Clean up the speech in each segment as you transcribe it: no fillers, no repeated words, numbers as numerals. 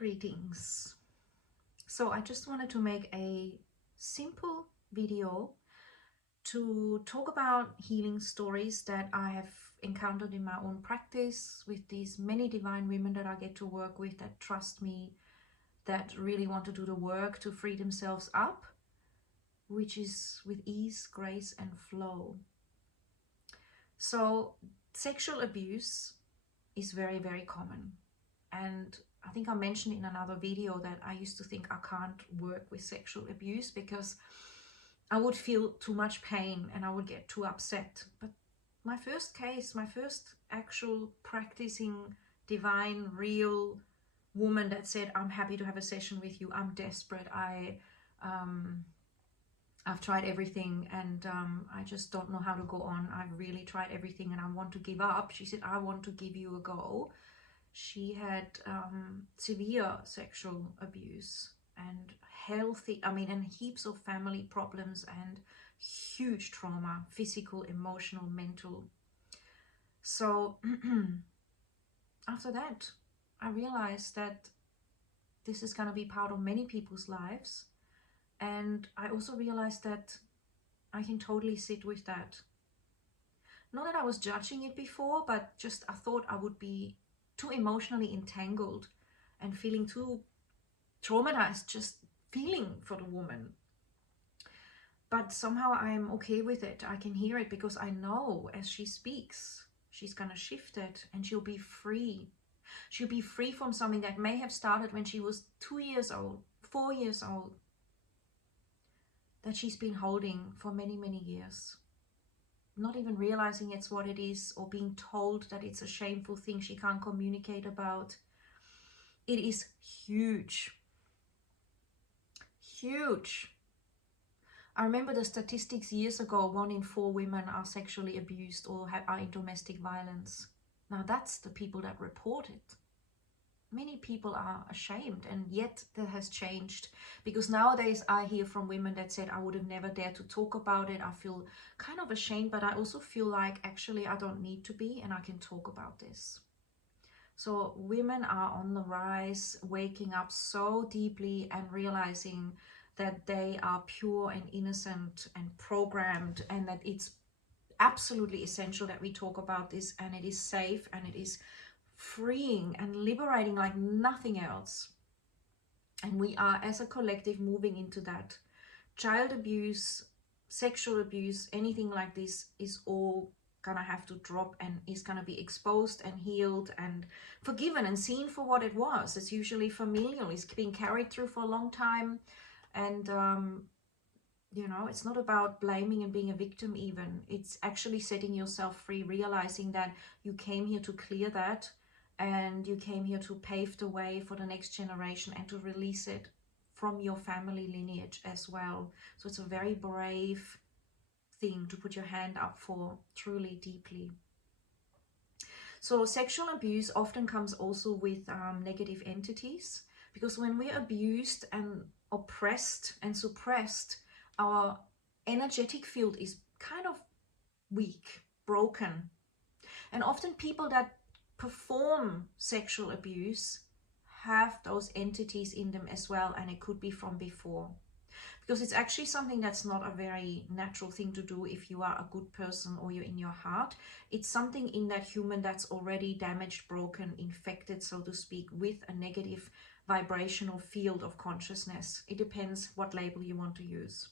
Greetings. So I just wanted to make a simple video to talk about healing stories that I have encountered in my own practice with these many divine women that I get to work with, that trust me, that really want to do the work to free themselves up, which is with ease, grace and flow. So sexual abuse is very, very common. And I think I mentioned in another video that I used to think I can't work with sexual abuse because I would feel too much pain and I would get too upset. But my first case, my first actual practicing divine, real woman that said, I'm happy to have a session with you, I'm desperate, I've tried everything and I just don't know how to go on. I've really tried everything and I want to give up. She said, I want to give you a go. She had severe sexual abuse and and heaps of family problems and huge trauma, physical, emotional, mental. So after that, I realized that this is going to be part of many people's lives. And I also realized that I can totally sit with that. Not that I was judging it before, but just I thought I would be too emotionally entangled and feeling too traumatized just feeling for the woman. But somehow I'm okay with it. I can hear it because I know as she speaks, she's gonna shift it and she'll be free. She'll be free from something that may have started when she was 2 years old, 4 years old, that she's been holding for many, many years. Not even realizing it's what it is, or being told that it's a shameful thing she can't communicate about. It is huge. Huge. I remember the statistics years ago, 1 in 4 women are sexually abused or are in domestic violence. Now that's the people that report it. Many people are ashamed, and yet that has changed, because nowadays I hear from women that said, I would have never dared to talk about it. I feel kind of ashamed, but I also feel like actually I don't need to be, and I can talk about this. So women are on the rise, waking up so deeply and realizing that they are pure and innocent and programmed, and that it's absolutely essential that we talk about this, and it is safe and it is freeing and liberating like nothing else. And we are as a collective moving into that. Child abuse, sexual abuse, anything like this is all gonna have to drop and is gonna be exposed and healed and forgiven and seen for what it was. It's usually familial, it's being carried through for a long time. And you know, it's not about blaming and being a victim even. It's actually setting yourself free, realizing that you came here to clear that, and you came here to pave the way for the next generation and to release it from your family lineage as well. So it's a very brave thing to put your hand up for, truly, deeply. So sexual abuse often comes also with negative entities, because when we're abused and oppressed and suppressed, our energetic field is kind of weak, broken. And often people that perform sexual abuse have those entities in them as well, and it could be from before. Because it's actually something that's not a very natural thing to do if you are a good person or you're in your heart. It's something in that human that's already damaged, broken, infected, so to speak, with a negative vibrational field of consciousness. It depends what label you want to use.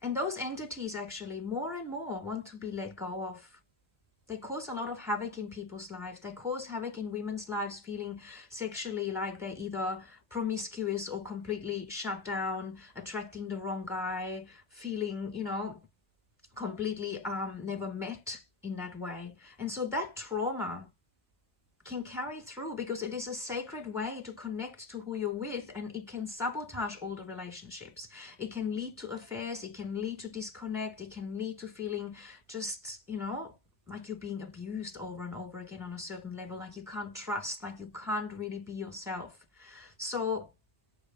And those entities actually more and more want to be let go of. They cause a lot of havoc in people's lives. They cause havoc in women's lives, feeling sexually like they're either promiscuous or completely shut down, attracting the wrong guy, feeling, you know, completely never met in that way. And so that trauma can carry through, because it is a sacred way to connect to who you're with, and it can sabotage all the relationships. It can lead to affairs, it can lead to disconnect, it can lead to feeling just, you know, like you're being abused over and over again on a certain level, like you can't trust, like you can't really be yourself. So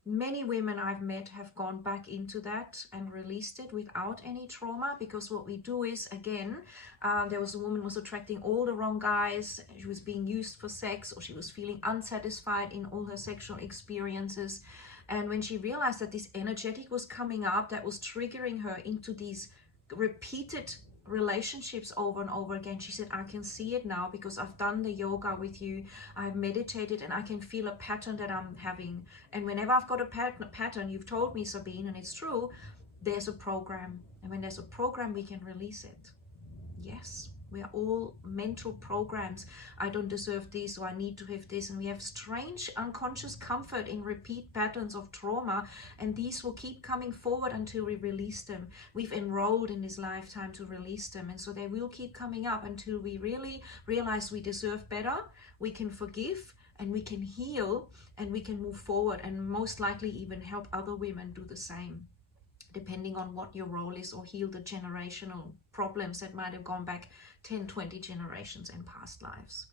Many women I've met have gone back into that and released it without any trauma, because what we do is, again, there was a woman who was attracting all the wrong guys. She was being used for sex, or she was feeling unsatisfied in all her sexual experiences. And when she realized that this energetic was coming up, that was triggering her into these repeated relationships over and over again, she said, I can see it now because I've done the yoga with you, I've meditated, and I can feel a pattern that I'm having. And whenever I've got a pattern, you've told me, Sabine, and it's true, there's a program. And when there's a program, we can release it. Yes, we are all mental programs. I don't deserve this, or I need to have this. And we have strange unconscious comfort in repeat patterns of trauma. And these will keep coming forward until we release them. We've enrolled in this lifetime to release them. And so they will keep coming up until we really realize we deserve better. We can forgive and we can heal and we can move forward, and most likely even help other women do the same, depending on what your role is, or heal the generational problems that might have gone back 10, 20 generations in past lives.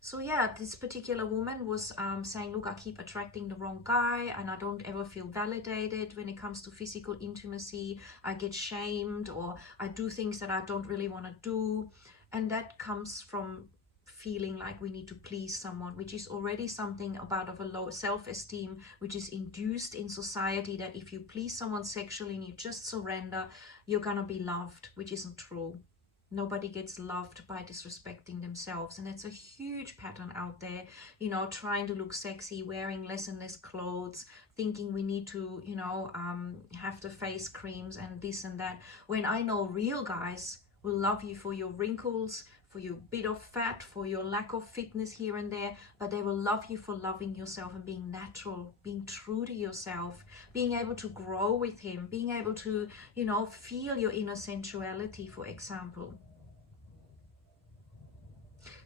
So yeah, this particular woman was saying, look, I keep attracting the wrong guy, and I don't ever feel validated when it comes to physical intimacy. I get shamed, or I do things that I don't really want to do. And that comes from feeling like we need to please someone, which is already something about of a low self-esteem, which is induced in society, that if you please someone sexually and you just surrender, you're gonna be loved, which isn't true. Nobody gets loved by disrespecting themselves. And it's a huge pattern out there, you know, trying to look sexy, wearing less and less clothes, thinking we need to, you know, have the face creams and this and that. When I know real guys will love you for your wrinkles, for your bit of fat, for your lack of fitness here and there, but they will love you for loving yourself and being natural, being true to yourself, being able to grow with him, being able to, you know, feel your inner sensuality, for example.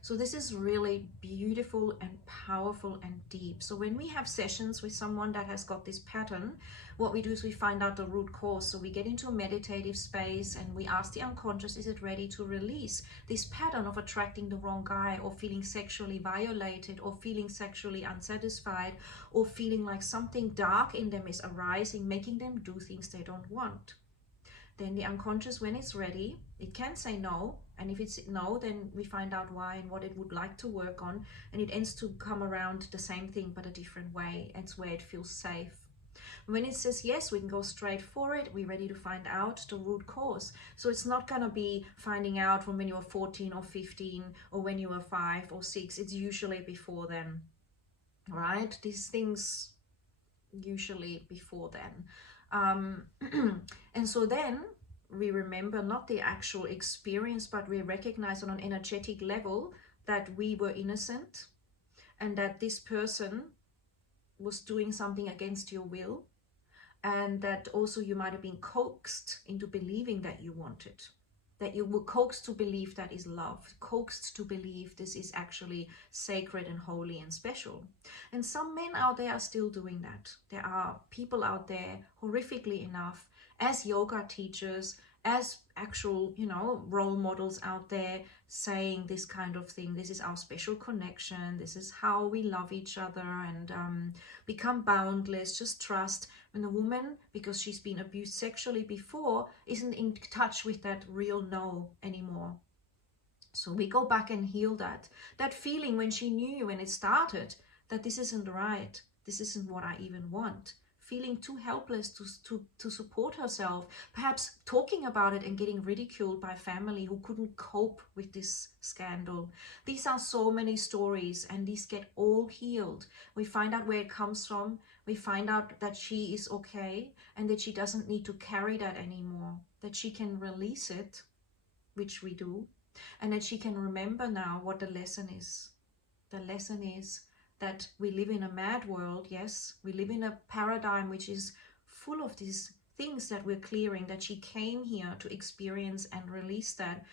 So this is really beautiful and powerful and deep. So when we have sessions with someone that has got this pattern, what we do is we find out the root cause. So we get into a meditative space and we ask the unconscious, is it ready to release this pattern of attracting the wrong guy, or feeling sexually violated, or feeling sexually unsatisfied, or feeling like something dark in them is arising, making them do things they don't want. Then the unconscious, when it's ready, it can say no. And if it's no, then we find out why and what it would like to work on. And it ends to come around the same thing, but a different way. It's where it feels safe. When it says yes, we can go straight for it. We're ready to find out the root cause. So it's not going to be finding out from when you were 14 or 15 or when you were 5 or 6. It's usually before then, right? These things usually before then. And so then we remember not the actual experience, but we recognize on an energetic level that we were innocent, and that this person was doing something against your will, and that also you might have been coaxed into believing that you wanted, that you were coaxed to believe that is love, coaxed to believe this is actually sacred and holy and special. And some men out there are still doing that. There are people out there, horrifically enough, as yoga teachers, as actual, you know, role models out there, saying this kind of thing. This is our special connection. This is how we love each other, and become boundless, just trust. When the woman, because she's been abused sexually before, isn't in touch with that real no anymore. So we go back and heal that feeling when she knew, when it started, that this isn't right, this isn't what I even want. Feeling too helpless to support herself, perhaps talking about it and getting ridiculed by family who couldn't cope with this scandal. These are so many stories, and these get all healed. We find out where it comes from. We find out that she is okay, and that she doesn't need to carry that anymore, that she can release it, which we do, and that she can remember now what the lesson is. The lesson is that we live in a mad world, yes. We live in a paradigm which is full of these things that we're clearing, that she came here to experience and release that.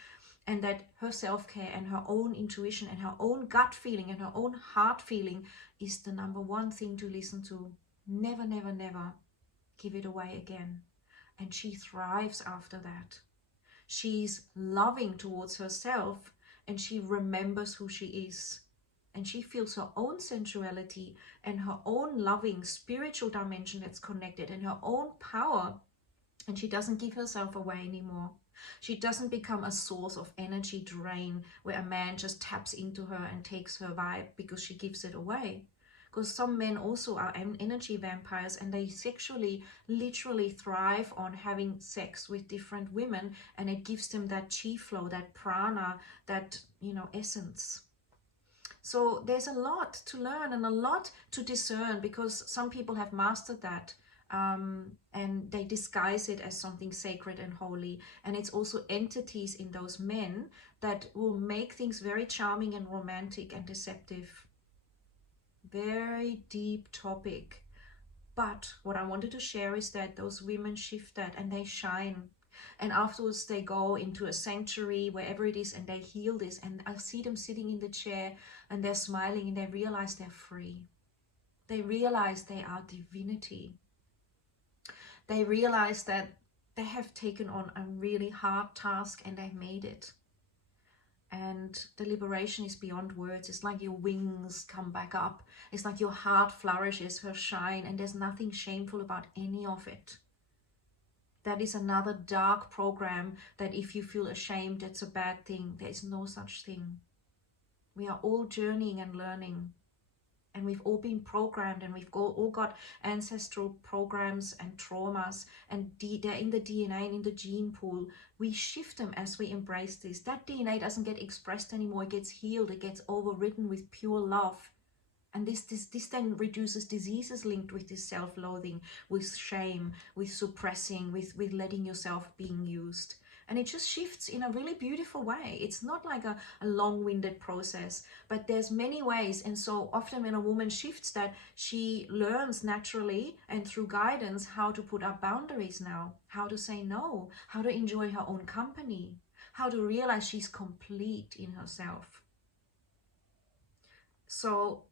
And that her self-care and her own intuition and her own gut feeling and her own heart feeling is the number one thing to listen to. Never, never, never give it away again. And she thrives after that. She's loving towards herself, and she remembers who she is. and she feels her own sensuality and her own loving spiritual dimension that's connected and her own power, and she doesn't give herself away anymore. She doesn't become a source of energy drain where a man just taps into her and takes her vibe because she gives it away. Because some men also are energy vampires, and they sexually literally thrive on having sex with different women, and it gives them that chi flow, that prana, that, essence. So there's a lot to learn and a lot to discern, because some people have mastered that, and they disguise it as something sacred and holy. And it's also entities in those men that will make things very charming and romantic and deceptive. Very deep topic. But what I wanted to share is that those women shift that and they shine. And afterwards they go into a sanctuary, wherever it is, and they heal this. And I see them sitting in the chair and they're smiling, and they realize they're free. They realize they are divinity. They realize that they have taken on a really hard task and they made it. And the liberation is beyond words. It's like your wings come back up. It's like your heart flourishes, her shine, and there's nothing shameful about any of it. That is another dark program, that if you feel ashamed, that's a bad thing. There is no such thing. We are all journeying and learning. And we've all been programmed, and we've all got ancestral programs and traumas, and they're in the DNA and in the gene pool. We shift them as we embrace this. That DNA doesn't get expressed anymore. It gets healed. It gets overridden with pure love. And this then reduces diseases linked with this self-loathing, with shame, with suppressing, with letting yourself being used. And it just shifts in a really beautiful way. It's not like a long-winded process, but there's many ways. And so often when a woman shifts that, she learns naturally and through guidance how to put up boundaries now, how to say no, how to enjoy her own company, how to realize she's complete in herself. So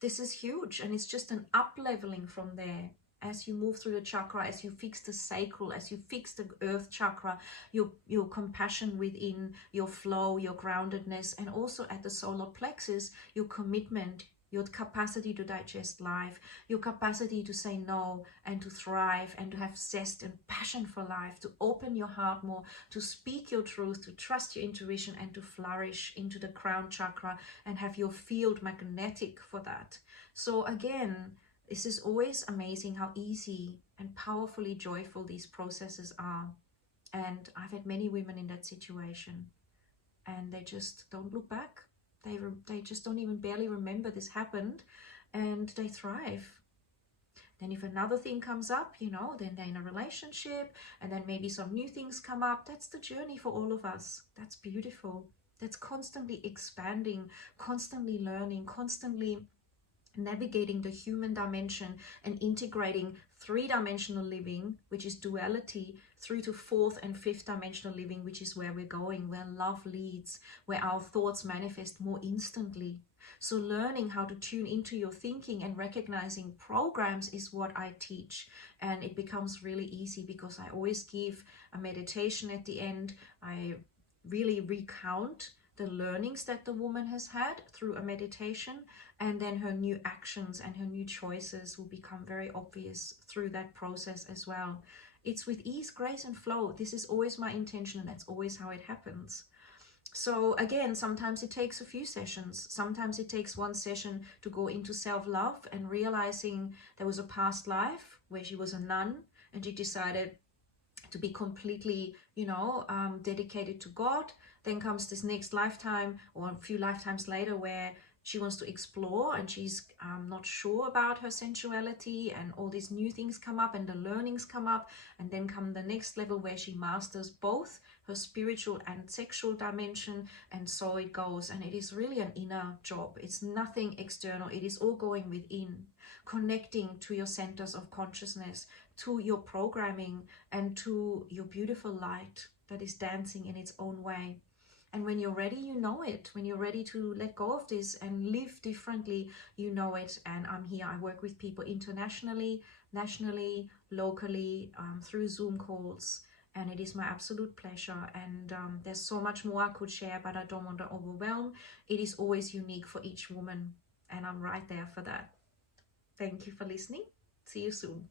this is huge, and it's just an up-leveling from there. As you move through the chakra, as you fix the sacral, as you fix the earth chakra, your compassion within, your flow, your groundedness, and also at the solar plexus, your commitment, your capacity to digest life, your capacity to say no and to thrive and to have zest and passion for life, to open your heart more, to speak your truth, to trust your intuition, and to flourish into the crown chakra and have your field magnetic for that. So again, this is always amazing how easy and powerfully joyful these processes are. And I've had many women in that situation, and they just don't look back. They just don't even barely remember this happened, and they thrive. Then if another thing comes up, then they're in a relationship, and then maybe some new things come up. That's the journey for all of us. That's beautiful. That's constantly expanding, constantly learning, constantly navigating the human dimension and integrating three-dimensional living, which is duality, through to fourth and fifth dimensional living, which is where we're going, where love leads, where our thoughts manifest more instantly. So learning how to tune into your thinking and recognizing programs is what I teach. And it becomes really easy because I always give a meditation at the end. I really recount the learnings that the woman has had through a meditation, and then her new actions and her new choices will become very obvious through that process as well. It's with ease, grace, and flow. This is always my intention, and that's always how it happens. So again, sometimes it takes a few sessions. Sometimes it takes one session to go into self-love and realizing there was a past life where she was a nun and she decided to be completely, dedicated to God. Then comes this next lifetime or a few lifetimes later where she wants to explore and she's not sure about her sensuality, and all these new things come up and the learnings come up, and then come the next level where she masters both her spiritual and sexual dimension, and so it goes. And it is really an inner job. It's nothing external. It is all going within, connecting to your centers of consciousness, to your programming, and to your beautiful light that is dancing in its own way. And when you're ready, you know it. When you're ready to let go of this and live differently, you know it. And I'm here. I work with people internationally, nationally, locally, through Zoom calls. And it is my absolute pleasure. And there's so much more I could share, but I don't want to overwhelm. It is always unique for each woman, and I'm right there for that. Thank you for listening. See you soon.